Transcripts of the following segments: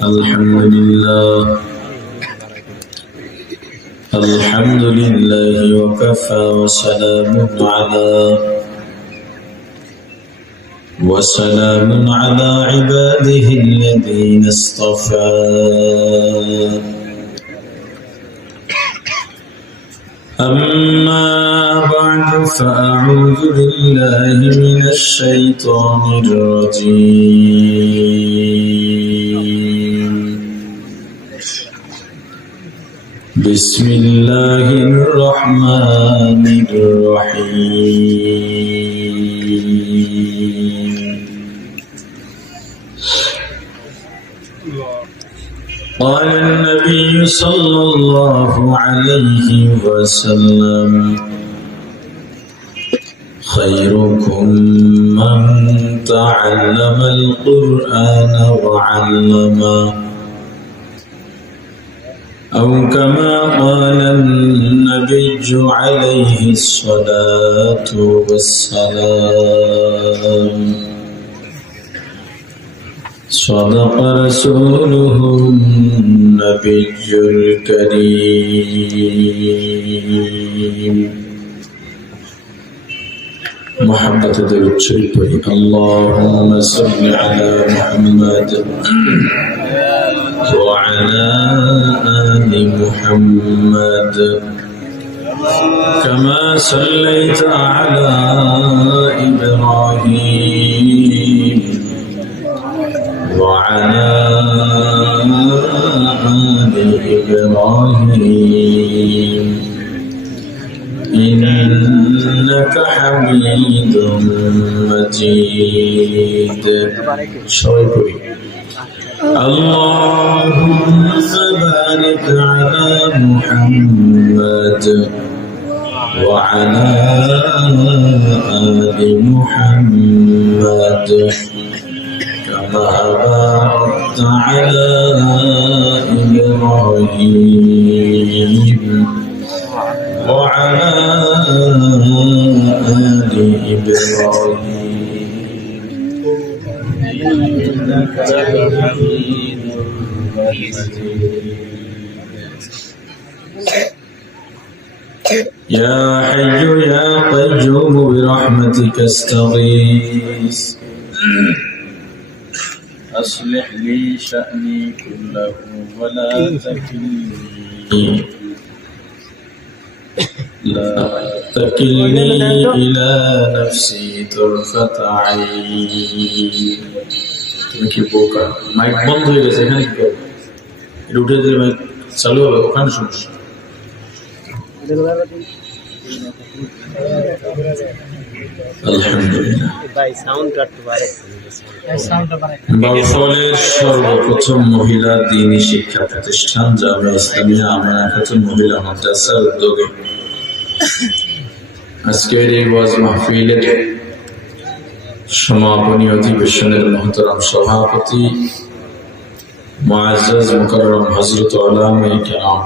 الحمد لله وكفى وسلام على عباده الذين اصطفى أما بعد فأعوذ بالله من الشيطان الرجيم بسم الله الرحمن الرحيم قال النبي صلى الله عليه وسلم خيركم من تعلم القرآن وعلمه أو كما قال النبي عليه الصلاة والسلام صدق رسوله النبي الكريم محبة درود شريف اللهم صل على محمد وعلى آل محمد كما صليت على إبراهيم وعلى آل إبراهيم إنك حميد مجيد اللهم بارك على محمد وعلى آل محمد كما باركت على إبراهيم وعلى آل إبراهيم إنك حميد مجيد يا حي يا قيوم برحمتك استغيث أصلح لي شأني كله ولا تكلني إلى نفسي طرفة عين তুমি কি বোকা মাইক বন্ধ হয়ে গেছে এখানে কি করবে এটা উঠে দিলে মাইক চালু হবে ওখানে সমস্যা আলহামদুলিল্লাহ বাউফলের সর্বপ্রথম মহিলা দ্বীনি শিক্ষা প্রতিষ্ঠান জামিয়া ইসলামিয়া আমিনা খাতুন মহিলা মাদ্রাসার উদ্যোগে আজকের এই ওয়াজ মাহফিলের সমাপনী অধিবেশনের মহতরম সভাপতি মুআজ্জাজ মুকাররম হযরত উলামায়ে কেরাম,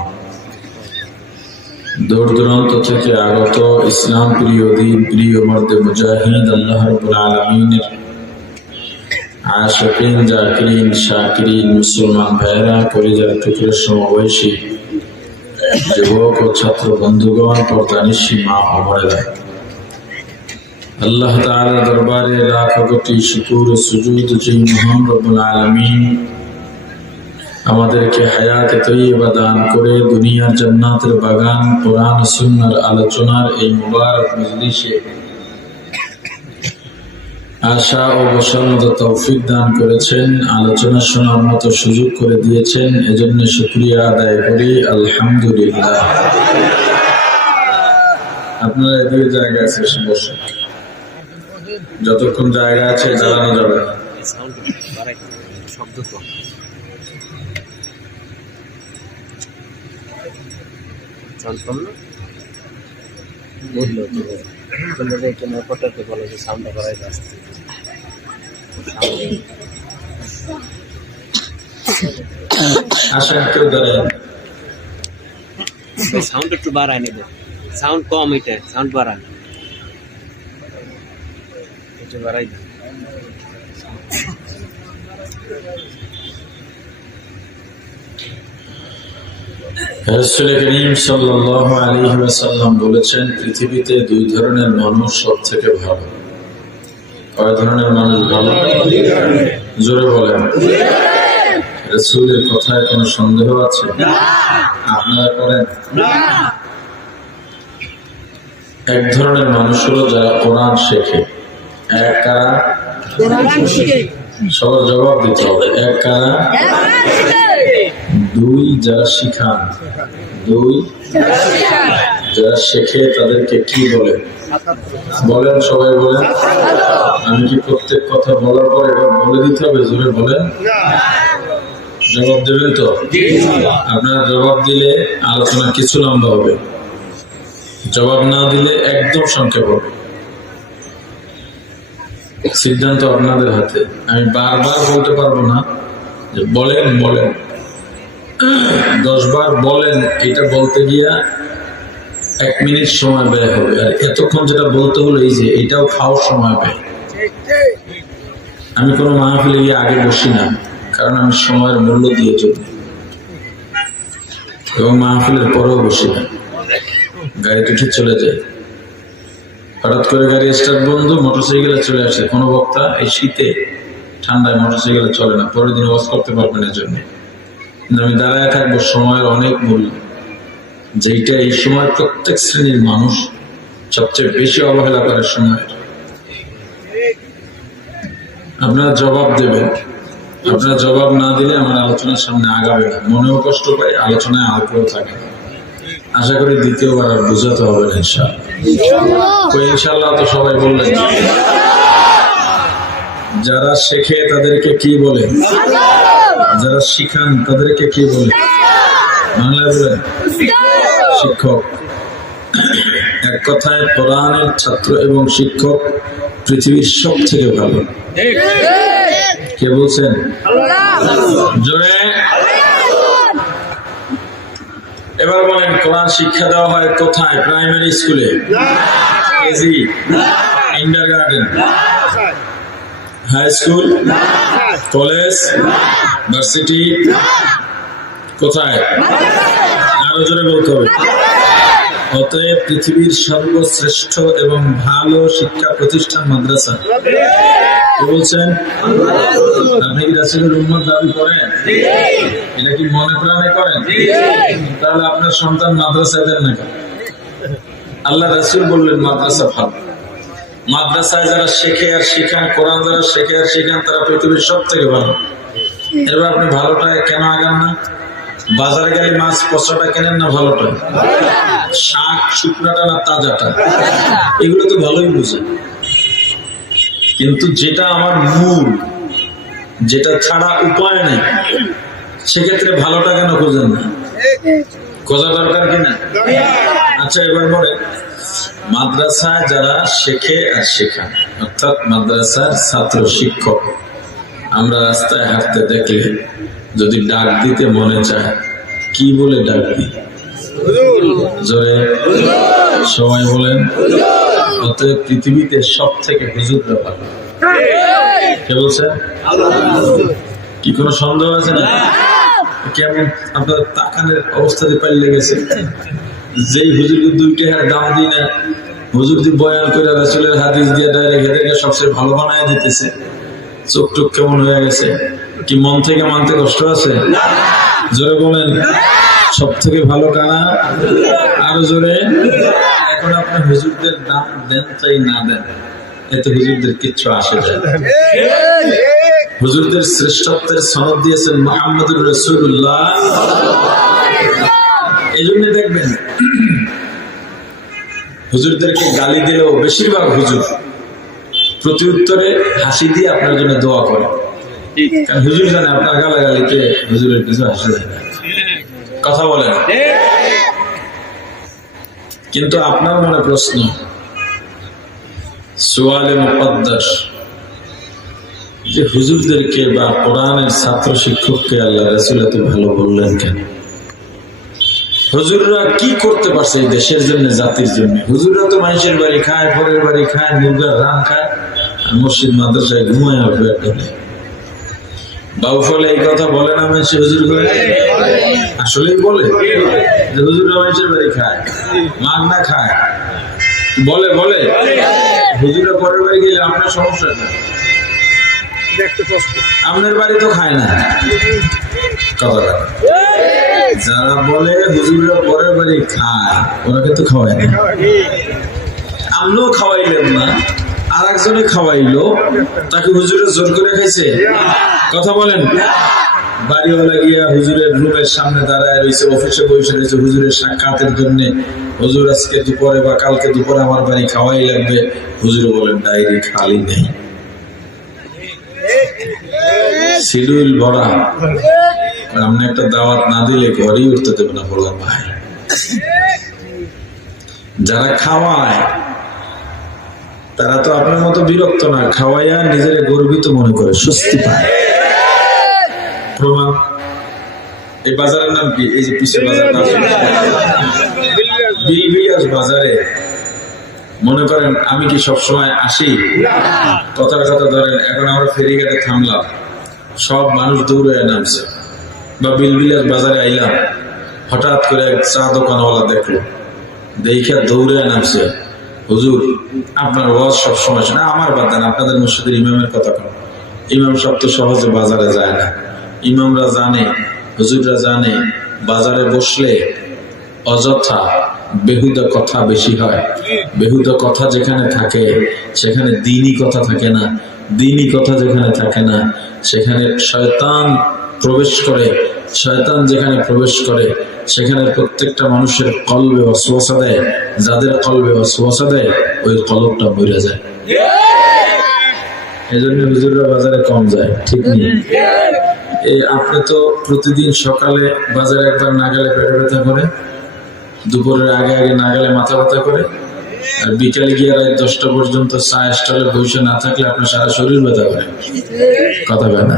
দূর দূরান্ত থেকে আগত ইসলাম প্রিয় দিন প্রিয় মর্দে মুজাহিদ আল্লাহ রাব্বুল আলামিনের আশিকিন জাকিরিন শাকিরিন মুসলমান ভাইরা কলিজার টুকরো সমবয়সী যুবক ও ছাত্র বন্ধুগণ পর্দানিশী মা ও বোনেরা, আল্লাহ তাআলার দরবারে লাখ কোটি শুকর ও সুজুদ যে মহান রব্বুল আলামিন আমাদেরকে হায়াতে তৈয়বা দান করে দুনিয়ার জান্নাতের বাগান কোরআন ও সুন্নাহর আলোচনার এই মুবারক মজলিসে আশা ও বসার মতো তৌফিক দান করেছেন, আলোচনা শোনার মতো সুযোগ করে দিয়েছেন, এজন্য শুকরিয়া আদায় করি আলহামদুলিল্লাহ। আপনারা এদিকে জায়গা আছে বসুন, যতক্ষণ জায়গা আছে জ্বালানো যাবে না। সাউন্ড একটু বাড়ায় নেব, সাউন্ড কম, এটা সাউন্ড বাড়ায় একটু বাড়াই। রাসূল করিম সাল্লাল্লাহু আলাইহি ওয়াসাল্লাম বলেছেন, পৃথিবীতে দুই ধরনের মানুষ সবথেকে ভালো। কয় ধরনের মানুষ ভালো? জোরে বলেন। রাসূলের কথায় কোনো সন্দেহ আছে? আপনারা করেন? এক ধরনের মানুষ হলো যারা কোরআন শেখে। এক কারা? সবার জবাব দিতে হবে। এক কারা? দুই যারা শিখান। দুই যারা শেখে তাদেরকে কি বলে? বলেন, সবাই বলেন। আমি কি প্রত্যেক কথা বলার পর এবার বলে দিতে হবে? জোরে বলেন। জবাব দেবেন তো? আপনারা জবাব দিলে আলোচনা কিছু লম্বা হবে, জবাব না দিলে একদম সংক্ষেপ হবে। সিদ্ধান্ত আপনাদের হাতে। আমি বারবার বলতে পারবো না যে বলেন বলেন, 10 বার বলেন। এটা বলতে গিয়া 1 মিনিট সময় ব্যয় হবে, আর এতক্ষণ যেটা বলতে হলো এই যে এটাও খাওয়ার সময় ব্যয়। আমি কোনো মাহফিলে গিয়ে আগে বসি না, কারণ আমি সময়ের মূল্য দিয়ে চলি, এবং মাহফিলের পরেও বসি না, গাড়িতে উঠে চলে যায়। হঠাৎ করে গাড়ি স্টার্ট বন্ধ, মোটরসাইকেলে চলে আসে কোনো বক্তা। এই শীতে ঠান্ডায় মোটরসাইকেলে চলে না, পরের দিন ওয়াজ করতে পারবেন এর জন্য। আমি দাঁড়ায় থাকবো, সময়ের অনেক মূল্য, যেটা এই সময় প্রত্যেক শ্রেণীর মানুষ সবচেয়ে বেশি অবহেলা করে সময়ের। আপনারা জবাব দেবেন। আপনারা জবাব না দিলে আমার আলোচনার সামনে আগাবে না, মনেও কষ্ট পাই, আলোচনায় আগ্রহ থাকে না। আশা করি দ্বিতীয়বার আর বুঝাতে হবে না ইনশাআল্লাহ। ইনশাআল্লাহ তো সবাই বললেন। যারা শেখে তাদেরকে কি বলে? যারা শিখান তাদেরকে কি বলে? বাংলায় বলেন শিক্ষক। এক কথায় কোরআনের ছাত্র এবং শিক্ষক পৃথিবীর সব থেকে ভালো। কে বলছেন? জোরে। এবার বলেন, কোরআন শিক্ষা দেওয়া হয় কোথায়? প্রাইমারি স্কুলে, KG, kindergarten, high school, college, varsity, কোথায়? আরো জোরে বলতে হবে। অতএব পৃথিবীর সর্বশ্রেষ্ঠ এবং ভালো শিক্ষা প্রতিষ্ঠান মাদ্রাসা। কি বলছেন? আপনি কি রাসূলের উম্মত দাবি করেন? এটা কি মনে প্রাণে করেন? তাহলে আপনার সন্তান মাদ্রাসায় দেন না কেন? আল্লাহ রাসূল বললেন মাদ্রাসা ভালো। মাদ্রাসায় যারা শেখে আর শেখান, কোরআন যারা শেখে আর শেখান, তারা পৃথিবীর সব থেকে ভালো। এবার আপনি ভালোটায় কেন আগান না? বাজারে গেলে মাছ পচাটা কেনেন না ভালোটা? শাক শুকনাটা না তাজাটা? এগুলো তো ভালোই বুঝে, কিন্তু যেটা আমার মূল, যেটা ছাড়া উপায় নেই, সেক্ষেত্রে ভালোটা কেন খোঁজেন না? খোঁজা দরকার কিনা? আচ্ছা, এবার বলে, মাদ্রাসায় যারা শেখে আর শেখান, অর্থাৎ মাদ্রাসার ছাত্র শিক্ষক, আমরা রাস্তায় হাঁটতে দেখলে যদি ডাক দিতে মনে চায়, কি বলে ডাক দিই? জোরে সবাই বলেন। অতএব পৃথিবীতে সব থেকে হুজুর ব্যাপার। কে বলছে? কি কোনো সন্দেহ আছে না? কেমন আপনার তাকানের অবস্থা যে পাল্টে গেছে। যেই হুজুরকে 2 টাকার দাম দিই না, হুজুর যে বয়ান করে রাসূলের হাদিস দিয়ে ডাইরেক্ট এদেরকে সবচেয়ে ভালো বানায় দিতেছে, চোখ টুক কেমন হয়ে গেছে। কি মন থেকে মানতে কষ্ট আছে? জোরে বলেন। সব থেকে ভালো কারা? আরো জোরে। এখন আপনি হুজুরদের দাম দেন চাই না দেন, এতে হুজুরদের কিচ্ছু আসে যায় না। হুজুরদের শ্রেষ্ঠত্বের সনদ দিয়েছেন মুহাম্মদুর রাসূলুল্লাহ। এই জন্য দেখবেন হুজুরদেরকে গালি দিলেও বেশিরভাগ হুজুর প্রতি উত্তরে হাসি দিয়ে আপনার জন্য দোয়া করে, কারণ হুজুর জানে আপনার গালাগালিতে হুজুরের কিছু হাসি যায় না। কথা বলেন। কিন্তু আপনার মনে প্রশ্ন, সুয়ালে মুকদ্দাস, যে হুজুরদেরকে বা কোরআনের ছাত্র শিক্ষককে আল্লাহ রাসূল এত ভালো বললেন কেন? হুজুররা কি করতে পারছে এই দেশের জন্য, জাতির জন্য? হুজুররা তো মানুষের বাড়ি খায়, পরের বাড়ি খায়, মুরগার রান খায়, আর মসজিদ মাদ্রাসায় ঘুমায় আসবে। বাউফলে এই কথা বলে না মানুষ হুজুর করে, আসলেই বলে যে হুজুররা মানুষের বাড়ি খায়, মাগনা খায়, বলে বলে হুজুররা পরের বাড়ি গেলে আপনার সমস্যা কি? আপনার বাড়ি তো খায় না কথাটা। যারা বলে হুজুররা পরের বাড়ি খায় ওরা কিন্তু খাওয়ায় না। আপনিও খাওয়াইলেন না, আর একজনে খাওয়াইলো, তাকে হুজুরের জোর করে খাইছে? কথা বলেন। বাড়িওয়ালা গিয়া হুজুরের রুমের সামনে দাঁড়ায় রয়েছে, অফিসে বসে রয়েছে হুজুরের সাক্ষাতের জন্য। হুজুর আজকে দুপুরে বা কালকে দুপুরে আমার বাড়ি খাওয়াই লাগবে। হুজুর বলেন ডায়েরি খালি নেই, শিডিউল ভরা, আপনি একটা দাওয়াত না দিলে ঘরেই উঠতে দেবে না। বললাম ভাই, যারা খাওয়ায় তারা তো আপনার মতো বিরক্ত না, খাওয়াইয়া নিজের গর্বিত মনে করে, স্বস্তি পায়। প্রমাণ এই বাজারের নাম কি? এই যে পিছের বাজার, বিলবিয়াস বাজারে মনে করেন আমি কি সবসময় আসি? কথার কথা ধরেন, এখন আমরা ফেরিঘাটে থামলাম, সব মানুষ দৌড়ে নামছে, বা বিলবিলাস বাজারে আইলাম, হঠাৎ করে এক চা দোকানওয়ালা দেখলো, দেখা দৌড়ে নামছে, হুজুর আপনার ওয়াজ সবসময় না, আমার বাদ দেন, আপনাদের মসজিদের ইমামের কথা কন। ইমাম সব তো সহজে বাজারে যায় না। ইমামরা জানে, হুজুররা জানে, বাজারে বসলে অযথা বেহুদা কথা বেশি হয়। বেহুদা কথা যেখানে থাকে সেখানে দ্বীনি কথা থাকে না, দ্বীনি কথা যেখানে থাকে না সেখানে শয়তান প্রবেশ করে। শয়তান যেখানে প্রবেশ করে সেখানে প্রত্যেকটা মানুষের কলবে ওয়াসওয়াসা দেয়। যাদের কলবে ওয়াসওয়াসা দেয় ওই কলবটা বইরে যায়। এজন্য হুজুররা বাজারে কম যায়, ঠিক নেই? এই আপনি তো প্রতিদিন সকালে বাজারে একবার না গেলে পেটে ব্যথা করে, দুপুরের আগে আগে না গেলে মাথা ব্যথা করে, আর বিকালে গিয়ে রাত 10টা পর্যন্ত চা স্টলে বসে না থাকলে আপনার সারা শরীর ব্যথা করে। কথা বলে না?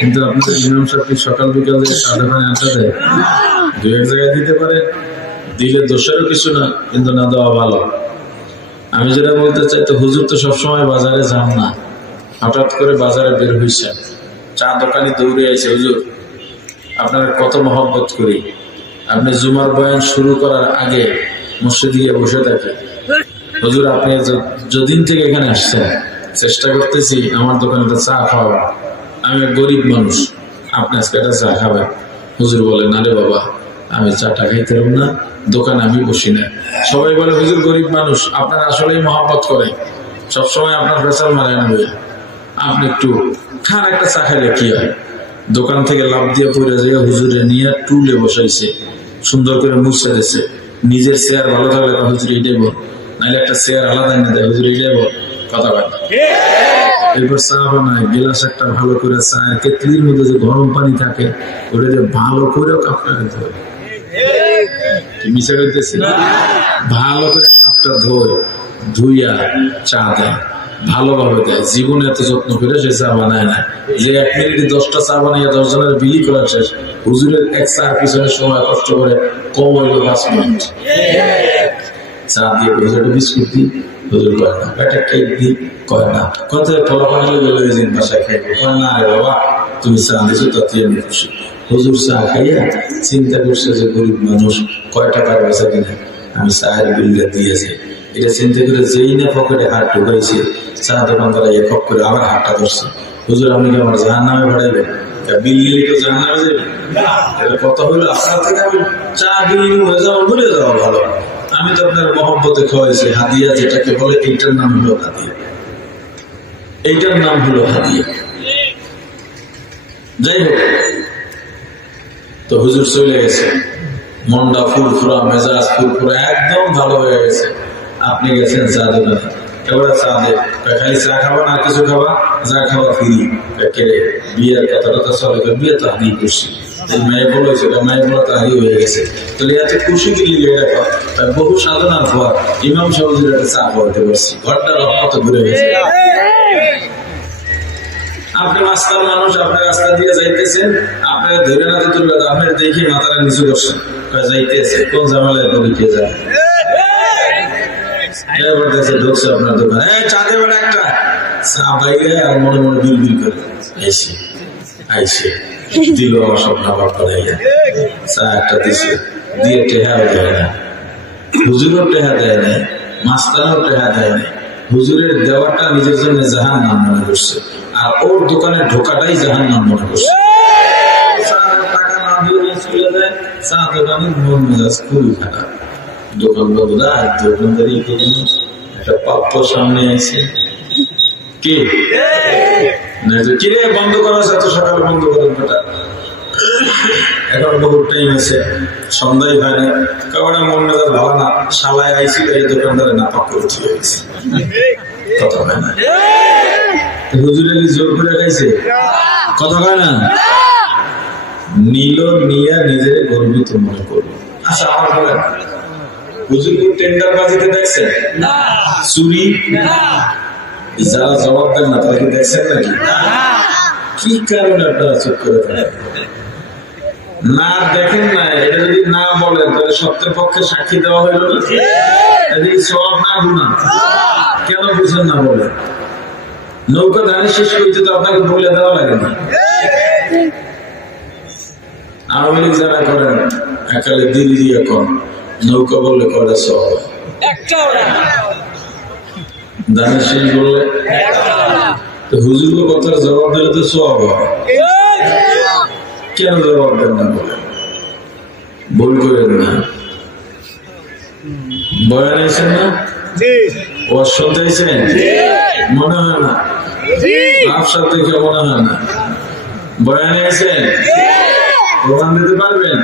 কিন্তু আপনাদের ইমাম সাহেব কি সকাল বিকাল থেকে চা দোকানে আনতে দেয়? দু এক জায়গায় দিতে পারে, দিলে দোষেরও কিছু না, কিন্তু না দেওয়া ভালো। আমি যেটা বলতে চাই, তো হুজুর তো সবসময় বাজারে যান না, হঠাৎ করে বাজারে বের হয়েছে, চা দোকানে দৌড়ে আছে, হুজুর আপনার কত মহব্বত করি, আপনি জুমার বয়ান শুরু করার আগে মসজিদে গিয়ে বসে থাকি, হুজুর আপনি যদিন থেকে এখানে আসছেন চেষ্টা করতেছি আমার দোকানে তো চা খাওয়া, আমি এক গরিব মানুষ, আপনি আজকে একটা চা খাবেন। হুজুর বলে না রে বাবা, আমি চাটা খাইতে পারব না, দোকানে আমি বসি না। সবাই বলে হুজুর গরিব মানুষ, আপনার আসলেই মহব্বত করে, সবসময় আপনার ফেসাল মারে না, আপনি একটু খান, একটা চা খাইলে কি হয়। দোকান থেকে লাভ দিয়ে পড়ে যায়, হুজুরে নিয়ে টুলে বসাইছে, সুন্দর করে মুছে দিয়েছে, নিজের চেয়ার ভালো থাকলে হুজুর এইটাই বল, নাহলে একটা চেয়ার আলাদা এনে দেয়, হুজুর এইটাই বল, কথা বল। এরপর চা বানায়, গিলাস একটা ভালো করে চায়ের কেতলির মধ্যে যে গরম পানি থাকে ওটা যে ভালো করে কাপটা দিতে হবে, মিশে দিতেছি, ভালো করে কাপটা ধুইয়া চা দেয়, ভালোভাবে দেয়। জীবনে এত যত্ন করে সে চা বানায় না, যে 1 মিনিটে 10টা চা বানাইয়া 10 জনের বিলি করা শেষ। হুজুরের এক চার পিছনে সময় কষ্ট করে কম হইল 5 মিনিট। চা দিয়ে হুজুর বিস্কুট দিই, হুজুর কয় না, একটা কেক দিই, কয় না, কোথায় ফলাফল গেলে বাসায় খাইবো, কয় না রে বাবা তুমি চা দিছো তাতে আমি খুশি। হুজুর চা খাইয়া চিন্তা করছে যে গরিব মানুষ কয় টাকার বেচা কিনে আমি চায়ের বিলটা দিয়েছি, এটা চিন্তা করে যেই না পকেটে হাত ঢুকাইছে চা দোকানদারা এক করে আবার হাতটা ধরছে, হুজুর আপনি কি আমার জাহান নামে ভাড়াইবেন, বিল দিলে তো জাহান নামে যাবে। এটা কথা হলো আপনার থেকে আমি চা বিল হয়ে যাওয়া ভুলে যাওয়া ভালো, আমি তো আপনার মহব্বতে খাওয়াইছি, হাদিয়া যেটাকে বলে এইটার নাম হলো হাদিয়া, এইটার নাম হলো হাদিয়া। যাই হোক, তো হুজুর চলে গেছে, মনটা ফুরফুরা, মেজাজ ফুরফুরা, একদম ভালো হয়ে গেছে। আপনি গেছেন চা দোকানে, এবার চা দে, খালি চা খাবা না কিছু খাবা, যা খাবা ফিরি, বিয়ের কথা চলে, বিয়ে তো হারিয়ে করছি, মেয়ে বলেছে, মেয়ে বলা তো হারিয়ে হয়ে গেছে, তাহলে এত খুশি গেলি দেখো, বহু সাধনার পর ইমাম সাহুজুর একটা চা খাওয়াতে পারছি, ঘরটা রহমত ঘুরে গেছে। আপনি মাস্টার মানুষ, আপনার রাস্তা দিয়ে যাইতেছেন, আপনার ধরে না তো আপনার দেখে মাথাটা নিচু করছেন, যাইতেছে কোন ঝামেলায় কবি কে যায়, ঢুকছে আপনার দোকানে, চা দেবেন একটা, চা বাইরে আর মনে মনে বিল বিল করে এসে আইসে দিল আমার সব খাবার বানাইয়া চা একটা দিছে দিয়ে টেহাও দেয় না, হুজুরও টেহা দেয় নাই, মাস্তানও টেহা দেয় নাই। হুজুরের দেওয়াটা নিজের জন্য জাহান্নাম মনে করছে, আর ওর দোকানে ঢোকাটাই জাহান্নাম মনে করছে। টাকা না দিয়ে চলে যায়, চা দোকানের মন মেজাজ খুবই খারাপ। দোকান বাবুরা দোকানদারি একটা প্রাপ্য সামনে আছে, কে কিরে বন্ধ করা আছে, এত সকালে বন্ধ করেন বেটা, এখন বহুত টাইম আছে, সন্ধ্যায় হয় না, কারণ মন মেজাজ ভালো না, শালায় আইছিল এই দোকানদারে না পাক করে দিয়ে গেছে, কথা হয় না। হুজুরে কি জোর করে খাইছে, কথা হয় না। নীল নিয়া নিজের গর্বিত মনে করবো। আচ্ছা আমার বলেন, হুজুর কোন টেন্ডার বাজিতে দেখছেন? চুরি যারা জবাব দেন না তারা কি দেখছেন নাকি? কি কারণে আপনারা চুপ করে থাকেন? না দেখেন না, এটা যদি না বলেন তাহলে সত্যের পক্ষে সাক্ষী দেওয়া হইল না, সব না গুণা, কেন বুঝেন না বলেন? নৌকা ধানের শেষ করতে তো আপনাকে বলে দেওয়া লাগে না। আওয়ামী লীগ যারা করেন একালে দিল্লি এখন নৌকা বললে করে সব, ধানের শেষ বললে হুজুর কথার জবাব দিলে তো সব হয়, কেন জবাব দেন না বলেন? ভুল করেন না, বয়ান আছেন না, ওয়াজ শুনতেছেন, মনে হয় না আপনার দেখে মনে হয় না, বয়ানে আছেন, প্রমাণ দিতে পারবেন?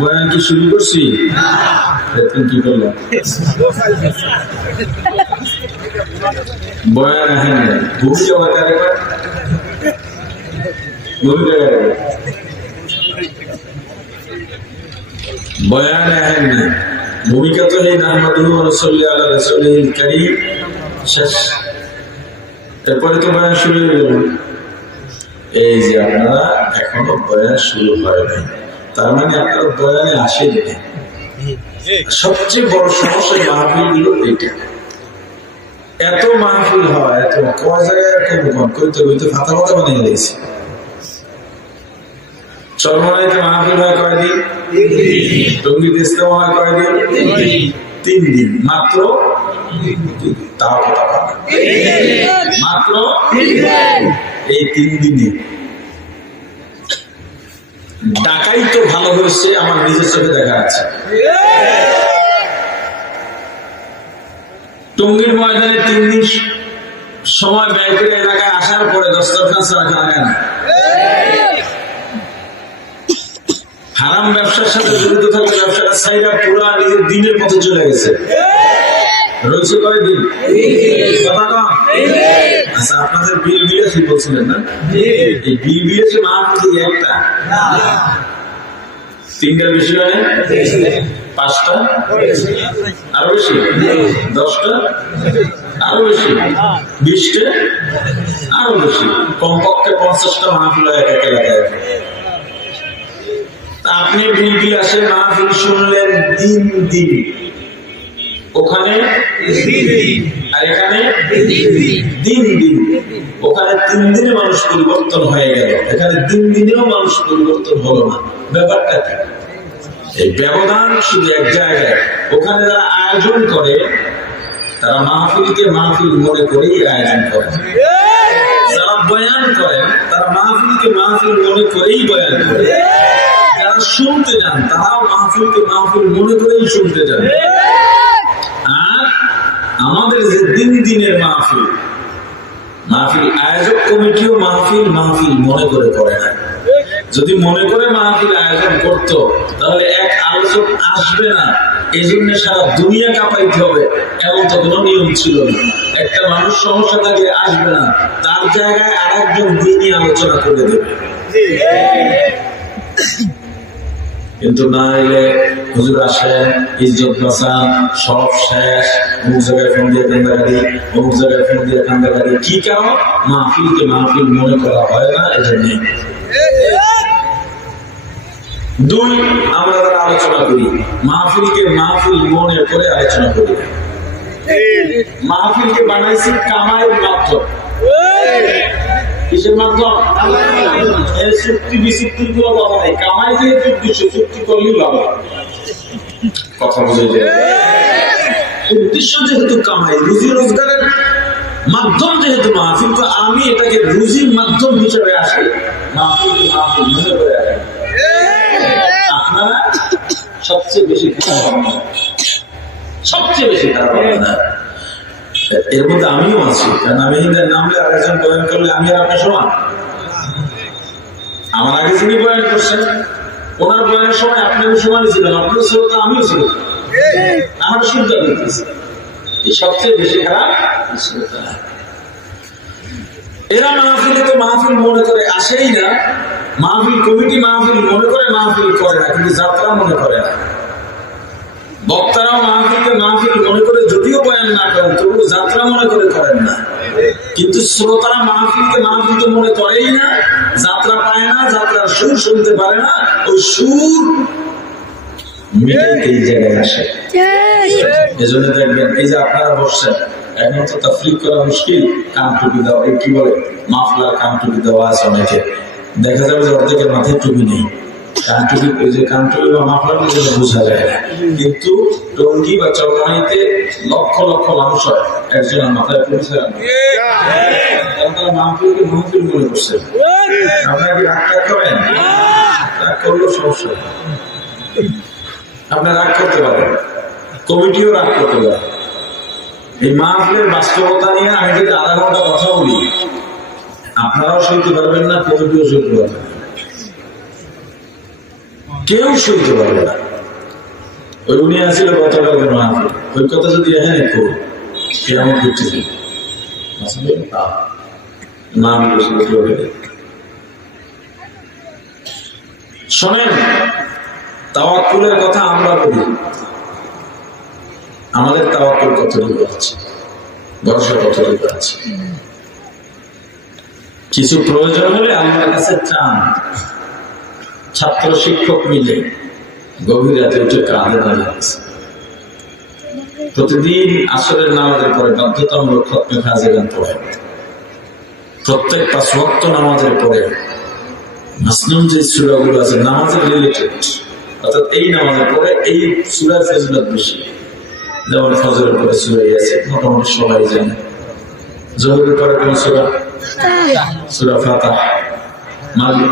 বয়ান কি শুরু করছি, এখন কি করলাম? বয়ান আহেন না, ভূমিকা বাকারে ভূমিকা বয়ান আহেন না, ভূমিকা তো এই নাহমাদুহু ওয়া নুসাল্লি আলা রাসূলিল কারীম শেষ, এরপরে তো বয়ান শুরু হয়ে গেল। এই যে আপনারা এখনো বয়ান শুরু হয় নাই, তার মানে আপনারা বয়ানে আসেনি। সবচেয়ে বড় সমস্যা মাহফিল গুলো এটা, এত মাহফিল হয়, এত কয় জায়গায় কইতে কইতে ফাতা ফাতা বানিয়ে দিয়েছে। চরমনাইতে মাহফিল হয় কয়দিন, টঙ্গীতে ইজতেমা হয় কয়দিন, 3 দিন মাত্র, তাও কথা মাত্র এই 3 দিনে ঢাকাই তো ভালো হয়েছে, আমার নিজের চোখে দেখা আছে। টঙ্গীর ময়দানে 3 দিন সময় ব্যয় করে এলাকায় আসার পরে দস্তরখান ছাড়া খানা খায় না। হারাম ব্যবসার সাথে জড়িত থাকলে ব্যবসাটা সাইরা পুরা নিজের দিনের পথে চলে গেছে। রয়েছে কয়দিন? আচ্ছা, আপনাদের বিল বিলাসী বলছিলেন না, এই বিল বিলাসী মাহফিল একটা, 3টার বেশি হয়, 5টা আরো বেশি, 10টা আরো বেশি, 20টা আরো বেশি, কমপক্ষে 50টা মাহফিল হয় এক এক এলাকায়। আপনি বিল বিলাসে মাহফিল শুনলেন দিন, ওখানে আর এখানে দিন, ওখানে 3 দিনে মানুষ পরিবর্তন হয়ে গেল, এখানে 3 দিনেও মানুষ পরিবর্তন হলো না। ব্যাপারটা কি? এই ব্যবধান শুধু এক জায়গায়। ওখানে যারা আয়োজন করে তারা মাহফিলকে মাহফিল মনে করেই আয়োজন করে, যারা বয়ান করেন তারা মাহফিলকে মাহফিল মনে করেই বয়ান করে, যারা শুনতে যান তারাও মাহফিলকে মাহফিল মনে করেই শুনতে যান। আর আমাদের যে দিনের মাহফিল আয়োজক কমিটিও মাহফিল মনে করে করে না। যদি মনে করে মাহফিল আয়োজন করত তাহলে এক আলোচক আসবে না, এই জন্য সারা দুনিয়া কাঁপাইতে হবে এমন তো কোনো নিয়ম ছিল না। একটা মানুষ সমস্যা থাকলে আসবে না, তার জায়গায় আরেকজন দিনই আলোচনা করে দেবে। কিন্তু না এলে হুজুর আসেন, ইজ্জত বাঁচান, সব শেষ, অমুক জায়গায় ফোন দিয়ে কান্দাকারি, অমুক জায়গায় ফোন দিয়ে কান্দাকারি। কি কারণ? মাহফিলকে মাহফিল মনে করা হয় না, এজন্য। 2, আমরা যারা আলোচনা করি মাহফিলকে মাহফিল মনে করে আলোচনা করি। মাহফিলকে বানাইছি কামাইয়ের মাত্র, কিসের মাধ্যম? এর চুক্তি বিচুক্তির কোনো কথা নাই, কামাই দিয়ে উদ্দেশ্য চুক্তি করলেই ভালো। কথা বুঝে যায়, উদ্দেশ্য যেহেতু কামাই, রুজি রোজগারের মাধ্যম যেহেতু মাহফিল, তো আমি এটাকে রুজির মাধ্যম হিসেবে আসি, মাহফিলকে মাহফিল মনে করে আসি। আপনারা সবচেয়ে বেশি খারাপ, এর মধ্যে আমিও আছি, কারণ আমি হিন্দের নামলে আর একজন বয়ান করলে আমি আর আপনার সমান। আমার আগে যিনি বয়ান করছেন, ওনার বয়ানের সময় আপনাদের সমানই ছিলাম, আপনাদের শ্রোতা আমিও ছিলাম, আমার সুবিধা করতেছে। এই সবচেয়ে বেশি খারাপ শ্রোতা। এরা মাহফিলে তো মাহফিল মনে করে আসেই না, মাহফিল কমিটি মাহফিল মনে করে মাহফিল করে না, কিন্তু যাত্রা মনে করে না। বক্তারাও মাহফিলকে মাহফিল মনে করে যদিও বয়ান না করেন, তবু যাত্রা মনে করে করেন না। কিন্তু শ্রোতারা মাহফিলকে মাহফিল তো মনে করেই না, যাত্রা পায় না, যাত্রার সুর শুনতে পারে না, ওই সুর মিটাইতে এই জায়গায় আসে। এজন্য দেখবেন, এই যে আপনারা বসছেন, এখন তো তাফরিক করা মুশকিল, কান টুপি দেওয়া, কি বলে মাফলার কান টুপি দেওয়া আছে অনেকে, দেখা যাবে যে অর্ধেকের মাথায় টুপি নেই। কান টুপি, ওই যে কান টুপি বা মাফলার বোঝা যায় না, কিন্তু টঙ্গি বা চরমাইতে লক্ষ লক্ষ মানুষ হয়, একজনের মাথায় টুপি ছাড়া তারা মাহফিলকে মাহফিল মনে করছেন। আপনারা কি রাগ করেন? রাগ করলেও সমস্যা, আপনার রাগ করতে পারেন, কমিটিও রাগ করতে পারে। এই মাহফিলের বাস্তবতা নিয়ে আমি যদি আধা ঘন্টা কথা বলি, আপনারাও সইতে পারবেন না, কমিটিও সইতে পারবেন না, কেউ সইতে পারবে না। ওই উনি আসছিল গতকালকে মাহফিল, ওই কথা যদি এখানে করি কেমন করতেছি শোনেন, তাওয়াক্কুলের কথা আমরা বলি, আমাদের তাওয়াক্কুল কতটুকু আছে, ভরসা কতটুকু আছে। কিছু প্রয়োজন হলে আল্লাহর কাছে চান, ছাত্র শিক্ষক মিলে গভীর রাতে উঠে কাঁদে দাঁড়িয়েছে। প্রতিদিন আসরের নামাজের পরে বাধ্যতামূলক খতমে ফাজিলান পড়ে, প্রত্যেক 5 ওয়াক্ত নামাজের পরে মাসনুন যে সূরাগুলো আছে নামাজের রিলেটেড, অর্থাৎ এই নামাজের পরে এই সূরার ফজিলত বেশি। যেমন ফজরের পরে সূরা ইয়াসিন মোটামুটি সবাই জানে, যোহরের পরে কোন সূরা? সূরা ফাতিহা,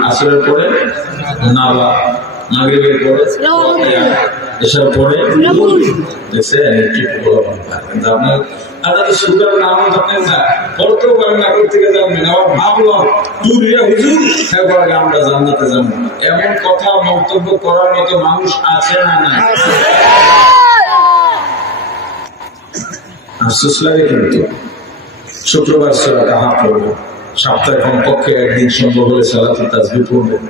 আসরের পরে নাবা, মাগরিবের পরে এসব পরে দেখছেন একটু কিন্তু আপনার তো সুগার নাম আপনি পড়তেও পারেন না, করতে জানবেন। আবার ভাবলাম হুজুর আমরা জান্নাতে যাবো, এমন কথা মন্তব্য করার মতো মানুষ আছে না? না, আফসোস লাগে। কিন্তু শুক্রবার সূরা কাহফ পড়বো, সপ্তাহে কমপক্ষে একদিন সম্ভব হলে সালাতুল তাসবিহ পড়বেন,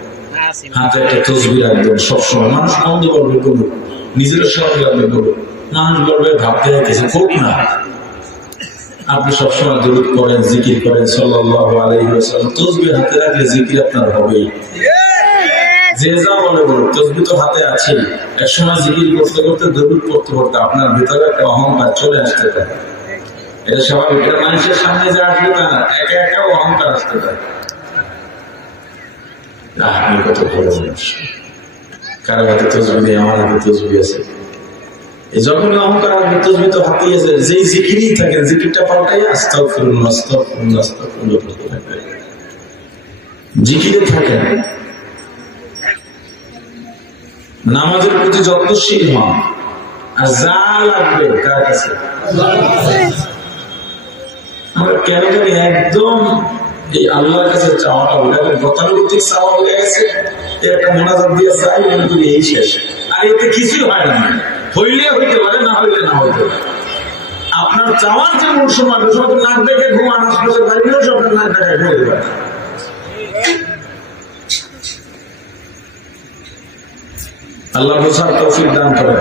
হাতে একটা তসবিহ রাখবেন সবসময়। মানুষ মন্দ করবে বলুন, নিজের সঙ্গে লাগবে বলুন, মানুষ বলবে ভাবতে কিছু করুক না। আপনি সবসময় দরুদ করেন, জিকির করেন সাল্লাল্লাহু আলাইহি ওয়াসাল্লাম, তসবিহ হাতে রাখলে জিকির আপনার হবেই। যে যা বলে বলুন, তসবিহ তো হাতে আছে, এক সময় জিকির করতে করতে দরুদ পড়তে পড়তে আপনার ভিতরে একটা অহংকার চলে আসতে পারে। এটা স্বাভাবিক, এটা মানুষের সামনে যা আসবে তা না, একা একা অহংকার আসতে পারে। আপনি কত ভালো মানুষ, কারো হাতে তসবিহ নেই, আমার হাতে তসবিহ আছে। যখন অহংকার আসবে, তসবিহ তো হাতেই আছে, যেই জিকিরই থাকে জিকিরটা পাল্টাই আস্তাগফিরুল্লাহ আস্তাগফিরুল্লাহ আস্তাগফিরুল্লাহ বলতে থাকবে, জিকিরে থাকেন। নামাজের প্রতি যত্নশীল হন, আর যা লাগবে কার কাছে? আমরা কেন জানি একদম এই আল্লাহর কাছে চাওয়াটা গতানুগতিক চাওয়া হয়ে গেছে। একটা মোনাজাত দিয়ে চাই, মনে করি এই শেষ, আর এতে কিছুই হয় না। হইলে হইতে পারে, না হইলে না হইতে পারে। আপনার চাওয়ার যে মূল সময়, সব নাক দেখে ঘুমান, আশপাশে বাড়িও সব নাক দেখে ঘুমাতে পারে। আল্লাহ বোঝার তৌফিক দান করেন।